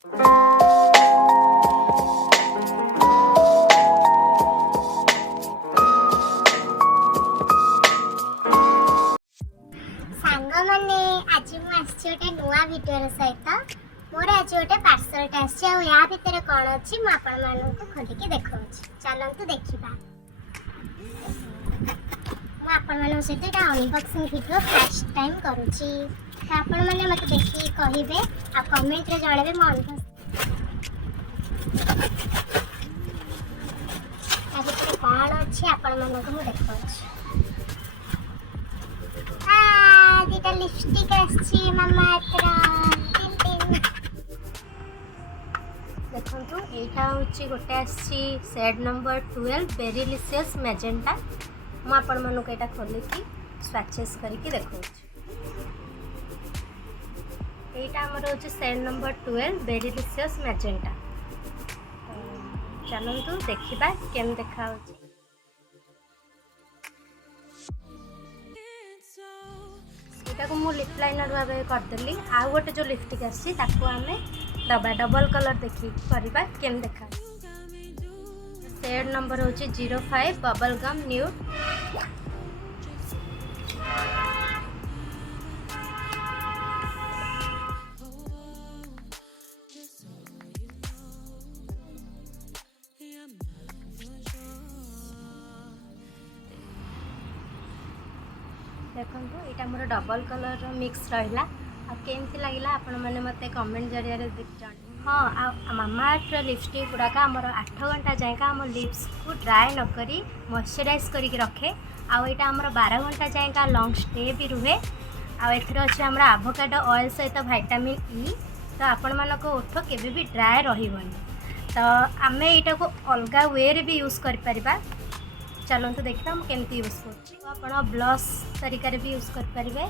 मैंने आज मुझे गोटे नुआ भिडियो सहित मोर आज गोटे पार्सलटा या भितर कौन अच्छी मुझे खोलिकी देखा चलतु देखा मुझे सहित अनबॉक्सिंग भिडियो फर्स्ट टाइम करुँची आपण मैंने मत देखिए कहे आ कमेंट रे जनइबे मो भितर कौन अच्छी आपण मानक मुझे देखा दीटा लिपस्टिक आछि मामा देखंतु एटा होची गोटे आछि शेड नंबर 12 बेरीलिशियस मैजेंटा मु आपण मानु एटा खोली की स्वैचेस करके देखौ एटा हमर होची शेड नंबर 12 बेरीलिशियस मैजेंटा चलंतु देखिबा केम देखा होची को मु लिप लाइनर भाव करदेली आउ गोटे जो लिपस्टिक आसी आमे दबा डबल कलर देखी करबा केम देखा शेड नंबर होची 05 बबल गम न्यूड देखो यहाँ मोर डबल कलर मिक्स रहा केमती लगे आपण मैंने मत कमेंट जरिया हाँ मामाअर्थ लिपस्टिक गुड़ाक आमर 8 घंटा जाए आम लिप्स को ड्राए नक मॉइस्चराइज करके रखे आईटा आमर 12 घंटा जाए लॉन्ग स्टे भी रुहे आर अच्छे आम आभोकाडो ऑयल सहित विटामिन ई तो आपण मानक ओठ केबे भी ड्राए रही तो आम यहाँ को अलग वे भी यूज कर चलते देखा मुझे केमती यूज कर ब्लश तरीका भी यूज करेंगे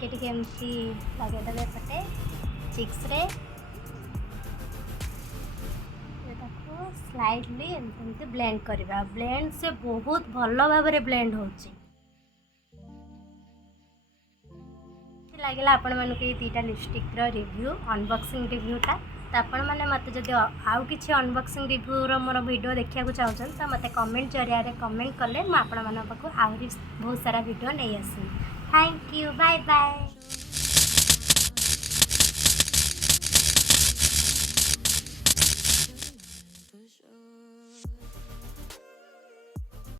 टिके एमती लगेदे पटे चिक्स रे स्लाइडली एमती ब्लेंड करवा ब्लेंड से बहुत भल भाव ब्लेंड हो लगे आपण मानक दीटा लिपस्टिक रिव्यू अनबॉक्सिंग रिव्यूटा तो आपण मैंने मत जब आउ कि अनबॉक्सिंग रिव्यू मोर वीडियो देखा चाहते तो मत कमेंट जरिया कमेंट कले मुझे आहरी बहुत सारा वीडियो नहीं आसमी थैंक यू बाय बाय।